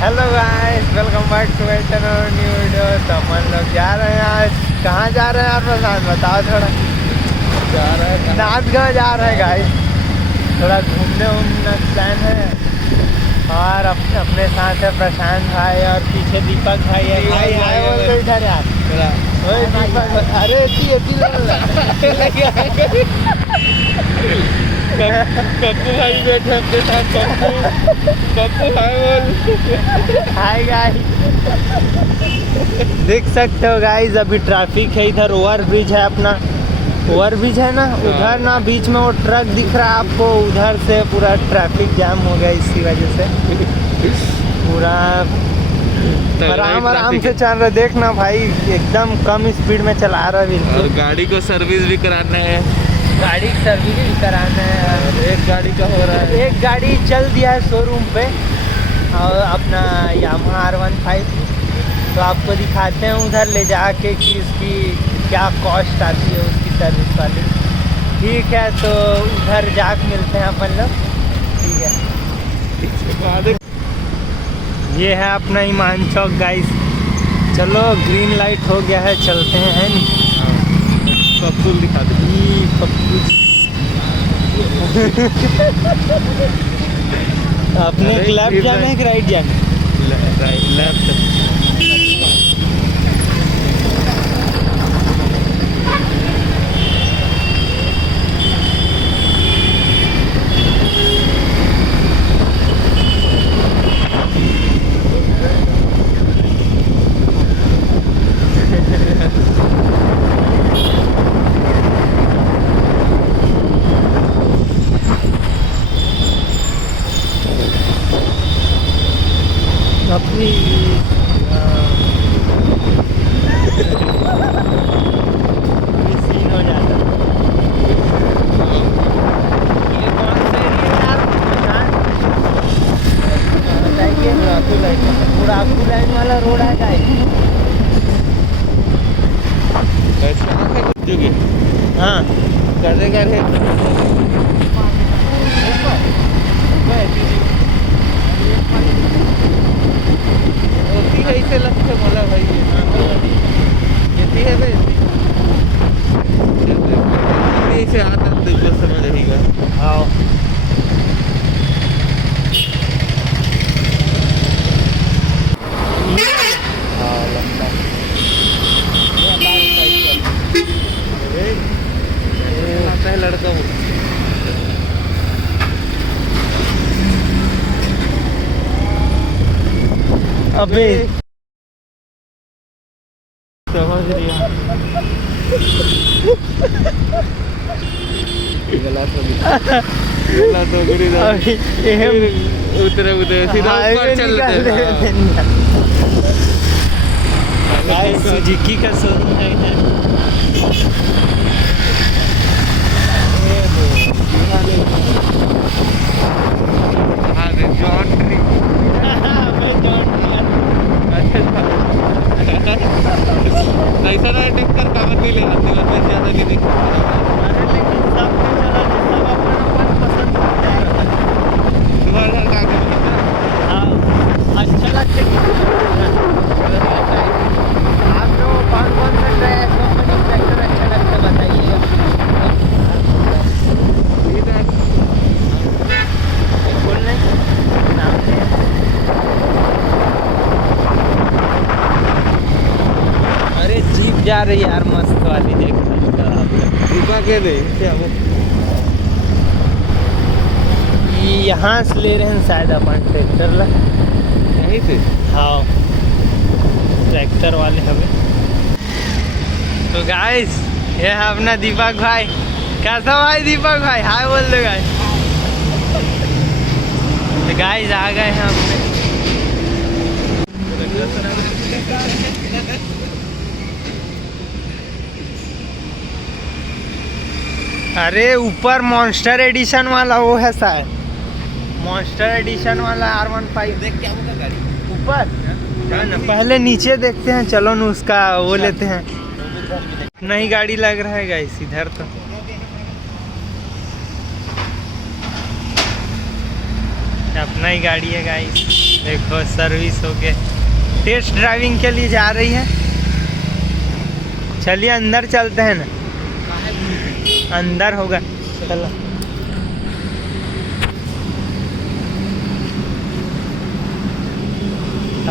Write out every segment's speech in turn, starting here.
Hello guys, welcome back to my channel new video. तो हम लोग जा रहे हैं आज। कहाँ जा रहे हैं यार प्रशांत, बताओ थोड़ा। जा रहा है नाथगंज जा रहे हैं गाइस, थोड़ा घूमने उमने प्लान है। और अपने साथ है प्रशांत भाई और पीछे दीपक भाई है। भाई आए बोल के इधर यार। ओए दीपक, अरे पप्पू भाई बैठे अपने साथ। पप्पू हाय बोल। हाय गाइस, देख सकते हो गाइस अभी ट्रैफिक है इधर। ओवर ब्रिज है अपना, ओवर ब्रिज है ना उधर ना, बीच में वो ट्रक दिख रहा है आपको, उधर से पूरा ट्रैफिक जाम हो गया। इसी वजह से पूरा आराम से चल रहा। देखना भाई एकदम कम स्पीड में चला रहा है। और गाड़ी को सर्विस भी कराना है। गाड़ी सर्विस भी कराना है। एक गाड़ी का हो रहा है, एक गाड़ी चल दिया है शोरूम पे, और अपना यामाहा R15। तो आपको दिखाते हैं उधर ले जाके कि इसकी क्या कॉस्ट आती है उसकी सर्विस वाली। ठीक है, तो उधर जाके मिलते हैं अपन लोग। ठीक है, ये है अपना ईमान चौक गाइस। चलो ग्रीन लाइट हो गया है, चलते हैं पप्पू दिखा दे। पप्पू अपने लेफ्ट जाना है कि राइट जाना है? लेफ्ट। अपनी सीन हो जाता है। ये कौन सा एरिया है आप बताइए? बुढ़ाकू लाइन वाला रोड है गाइस। हाँ कर दे क्या है? कैसे लगते बोला भाई है से आता तो समझ रहेगा। हाँ लड़का अबे समझ लिया। गला तो उतरे उतरे सीधा ऊपर चल रहे हैं। सुजुकी का शोरूम है इधर। ऐसा ना टक्कर कागज नहीं ले आती में ज्यादा नहीं दिख। अरे लेकिन सब कुछ चला, सब अपन पसंद करता है। 2000 कागज हाँ अच्छा लगता है। आप लोग कौन सा ट्रैक्टर अच्छा लगता है बताइएगा। बोलने सामने अरे जीप जा रही यार, मस्त वाली। देख सकते हो आप लोग। के दे यहाँ से ले रहे हैं शायद अपन ट्रैक्टर ला। यहीं से? हाँ ट्रैक्टर वाले हमें। तो गाइस ये है अपना दीपक भाई। कैसा भाई दीपक भाई? हाय बोल दो गाइस। तो गाइस आ गए हैं अपने। अरे ऊपर मॉन्स्टर एडिशन वाला वो है शायद, मॉन्स्टर एडिशन वाला R15। देख क्या होगा गाड़ी ऊपर पहले नीचे देखते हैं, चलो न उसका वो लेते हैं। नई गाड़ी लग रहा है गाइस इधर। तो अपना ही गाड़ी है गाइस। देखो सर्विस हो गया, टेस्ट ड्राइविंग के लिए जा रही है। चलिए अंदर चलते हैं ना, अंदर होगा। चलो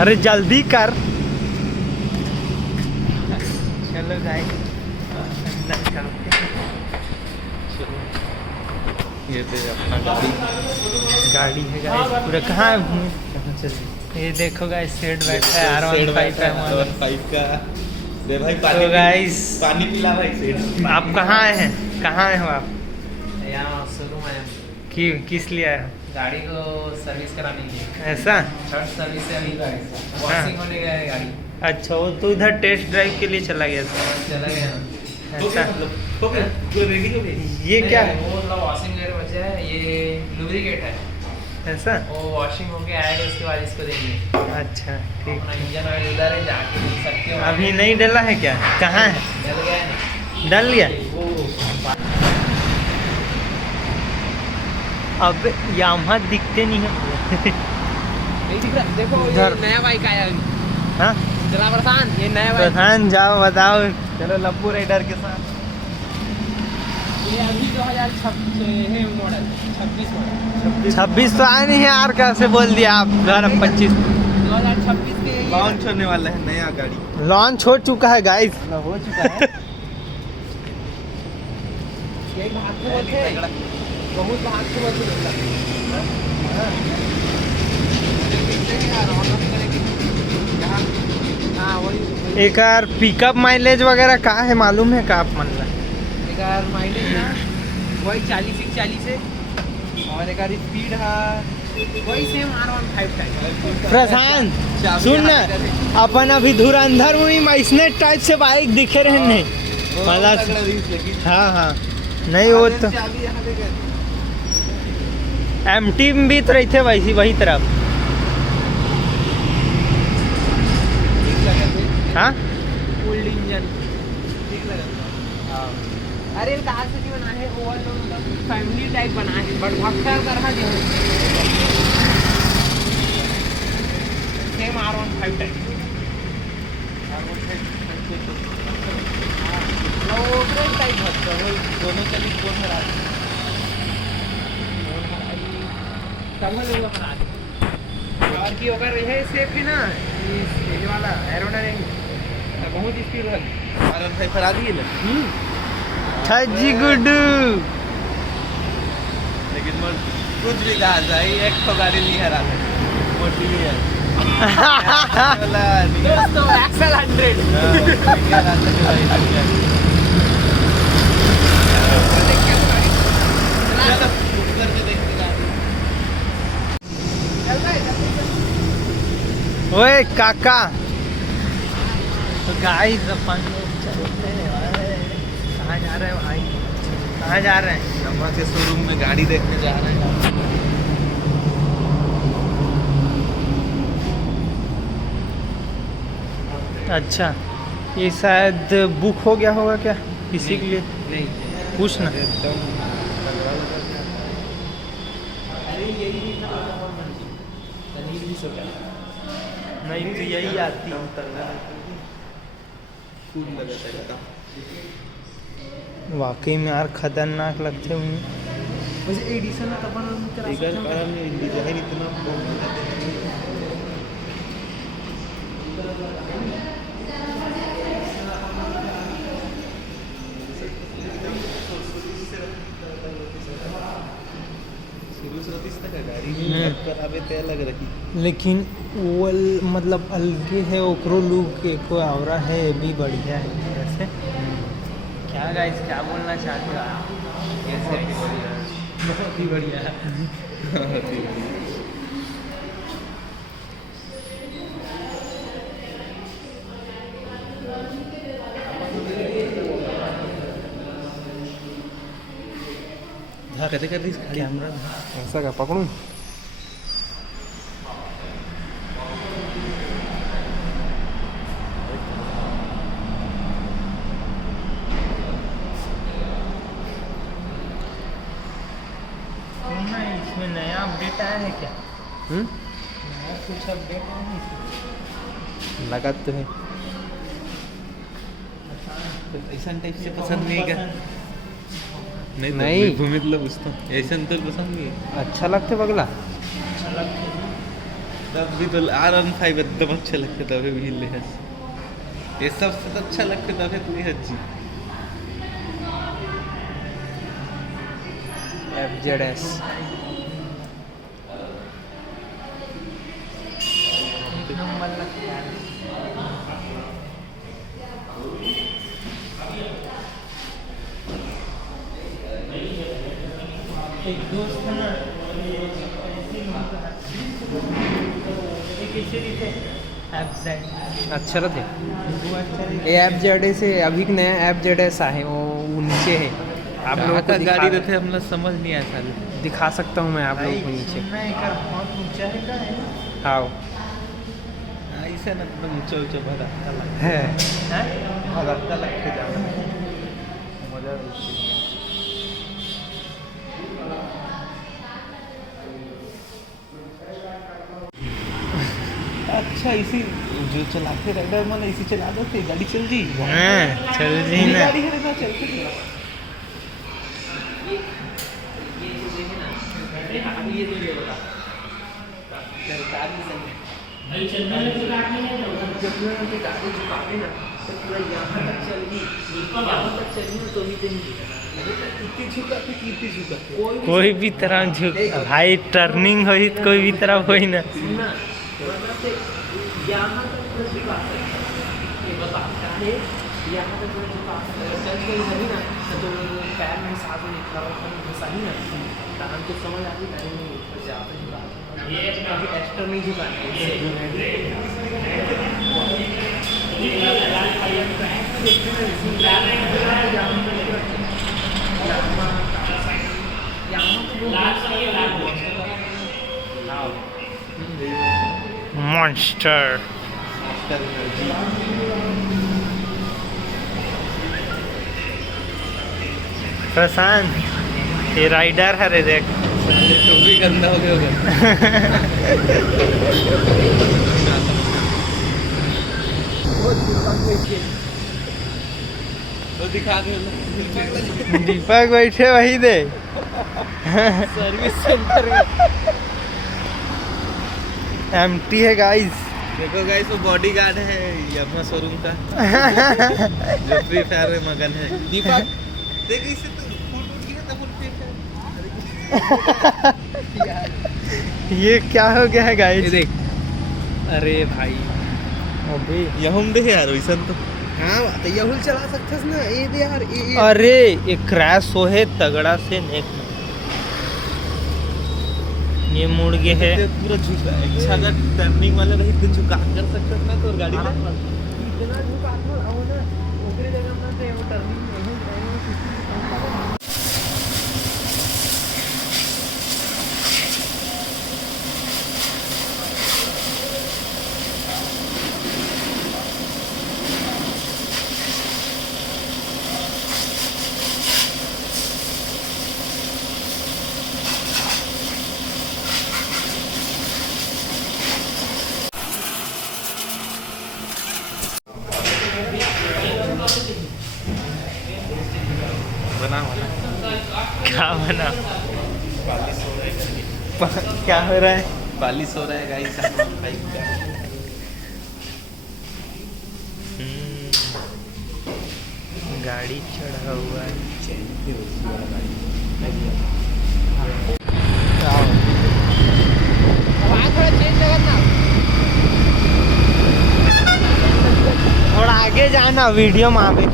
अरे जल्दी कर। चलो गाइस अंदर चलते हैं। ये तो अपना गाड़ी है गाइस पूरा। कहाँ है? ये देखो गाइस सेट बैठा है, R15 है हमारा। R15 का दे भाई तो पानी। गाइस पानी पिला भाई सेठ। आप कहाँ आए हैं? कहाँ आए हो आप? यहाँ शोरूम है, किस लिए आए हो? गाड़ी को सर्विस कराने के लिए। ऐसा? थर्ड सर्विस है अभी गाड़ी, वॉशिंग होने गया है गाड़ी। अच्छा, वो तो इधर टेस्ट ड्राइव के लिए चला गया था। चला गया ना। ऐसा? हो गया पूरा रेडी हो गई। ये क्या है? वो थोड़ा वॉशिंग वगैरह बचा है, ये लुब्रिकेट है। ऐसा? वो वॉशिंग होके आएगा, उसके बाद इसको देंगे। अच्छा ठीक। अपना इंजन ऑयल उधर है, जाके देख सकते हो। अभी नहीं डला है क्या? कहाँ है? डल गया है ना। डल गया? वो अब यामा दिखते नहीं है। नहीं दिख रहा, देखो ये उधर। नया बाइक आया अभी। हाँ चला प्रशांत, ये नया बाइक। प्रधान जाओ बताओ। चलो लप्पू राइडर के साथ। ये अभी 2026 है मॉडल, 26 मॉडल। 26 तो आए नहीं है यार, कैसे बोल दिया आप? 2025 2026 के ये लॉन्च होने वाला है नया गाड़ी। लॉन्च हो चुका है गाइस। हो चुका है। यही भाग को बोलते हैं, बहुत भाग को बोलते हैं। हाँ वही एक यार पिकअप माइलेज वगैरह कहाँ है मालूम है? का आप मन रहा? एक यार माइलेज ना वही 40 है, और एक यार स्पीड है वही सेम R15 टाइप। प्रशांत सुन ना, अपन अभी धुरंधर मूवी में इसने टाइप से बाइक दिखे रहे नहीं। मतलब हाँ हाँ नहीं वो तो MT में भी तो रही थे वैसी वही तरफ। हाँ ओल्ड इंजन ठीक लगा। अरे कहाँ से नहीं बना है, ओवरलोड मतलब फैमिली टाइप बना है, बट भक्कर तरह जो same R15 type. Overall type भक्कर वो दोनों चली कौन हरा समझ लोग बना दे। और की अगर यह सेफ है ना, ये वाला एरोडायनेमिक तो बहुत स्पीड है। R15 फरा दिए ना। छज्जी गुड्डू। लेकिन मोर कुछ भी कहा जाए एक तो गाड़ी नहीं हरा है। मोटी भी है। वाला दोस्तों एक्सेल 100 ओए काका, तो गाइस अपन लोग चलते हैं। कहाँ जा रहे हैं भाई? कहाँ जा रहे हैं? यामा के शोरूम में गाड़ी देखने जा रहे हैं। अच्छा, ये शायद बुक हो गया होगा क्या किसी के लिए? नहीं पूछ ना। नहीं तो यही आती। वाकई में यार खतरनाक लगते हुए। वैसे एडिशन का अपन करा इधर कारण में डिजाइन इतना शुरू से इस तक गाड़ी कर आवे ते लग रही। लेकिन वो मतलब अलगे है, ओकरो लुक एको आवरा है, ये भी बढ़िया है वैसे। क्या गाइस क्या बोलना चाहते हो आप? बहुत ही बढ़िया है। कैसे कर रही कैमरा ऐसा का पकड़ूं? इसमें नया अपडेट आया है क्या? कुछ अपडेट है नहीं? लगा तो है ऐसा टाइप से पसंद नहीं क्या? नहीं नहीं। भूमितला पूछता हूँ ऐसा तो पसंद नहीं है। अच्छा लगते बगला अच्छा लगता है। तब भी तो R15 एकदम अच्छा लगता था अभी भी ले ये सबसे तो अच्छा लगता था फिर ले जी FZS एक नंबर लगता है। एक दोस्त है ना, एक ऐसे भी थे FZ, अच्छा रहते वो अच्छा ये FZS है अभी एक नया FZS है वो नीचे है आप लोगों को गाड़ी रहते हम लोग समझ नहीं आया साले दिखा सकता हूँ मैं आप लोगों को भाई नीचे सुनना एक और बहुत ऊंचा है का है हाँ ऐसा ना एकदम ऊंचा ऊंचा भरा है हैं? भरा लगते जाओ मजा अच्छा इसी जो चलाते राइडर मन इसी चला दो थे गाड़ी चल जी हाँ, चल जी ना। गाड़ी है ना चलते कोई भी तरह झुक भाई टर्निंग हुई तो कोई भी तरह हुई ना मॉन्स्टर प्रशांत ये राइडर है रे देख तो भी गंदा हो गया होगा वो दिखा दे दीपक बैठे वही दे सर्विस सेंटर में एम्प्टी है गाइस देखो गाइस वो बॉडीगार्ड है यामा शोरूम का जो फ्री फायर में मगन है दीपक देख इसे तो फोटो खींचा था फुल फ्री फायर ये क्या हो गया है ये गाइस देख अरे भाई अबे यहुम दे यार वैसन तो हाँ तो यहुल चला सकते ना ये दे यार ये अरे ये क्रैश हो है तगड़ा से नेक ये मुड़ गए है ये पूरा झुका है अच्छा अगर टर्निंग वाले रही तो झुका कर सकते ना तो गाड़ी में इतना झुका तो आओ ना ऊपरी जगह में तो वो टर्निंग नहीं बना वाला क्या बना क्या हो रहा है 42 हो रहा है गाइस बाइक का गाड़ी चढ़ा हुआ है थोड़ा चेंज करना थोड़ा आगे जाना वीडियो में आवे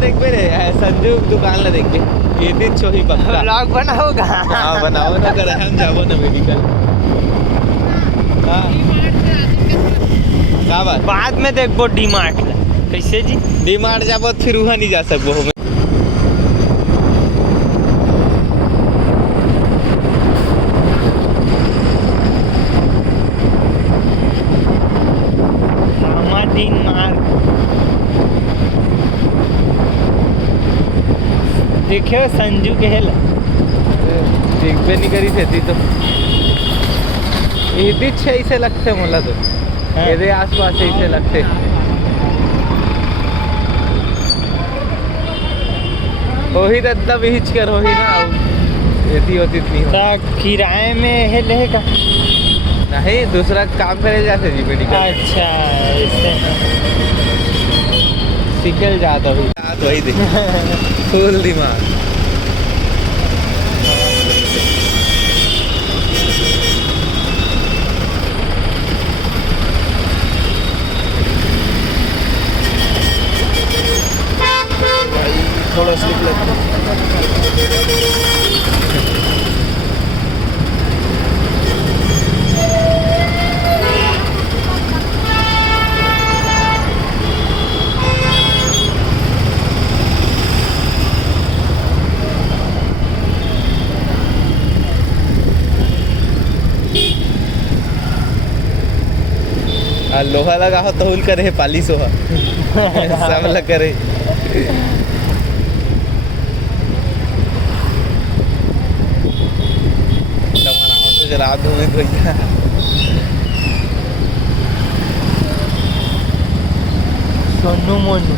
देख पे रे संजू दुकान ला देख के ये दिन छोही पक्का ब्लॉग बनाओगा? हाँ बनाओ ना करे हम जाबो ना मेडिकल हाँ का बात बाद में देखबो डीमार्ट ला कैसे जी? डीमार्ट जाबो फिर वहाँ नहीं जा सकबो हमें डीमार्ट देखियो संजू के हेला देख पे नहीं करी थी तो ये भी ऐसे लगते मोला तो हाँ। ये आसपास ऐसे लगते वही तो तब हिच कर होही ना यति होती नहीं हो तो किराए में है लेगा? नहीं दूसरा काम करे जाते जी मेडिकल अच्छा ऐसे सिकल जाता हुई वही दे फुल दिमाग थोड़ा स्लिप लगा लोहा लगा हो तहुल करे पालिश हो सब लग करे जरा धोने भैया सोनू मोनू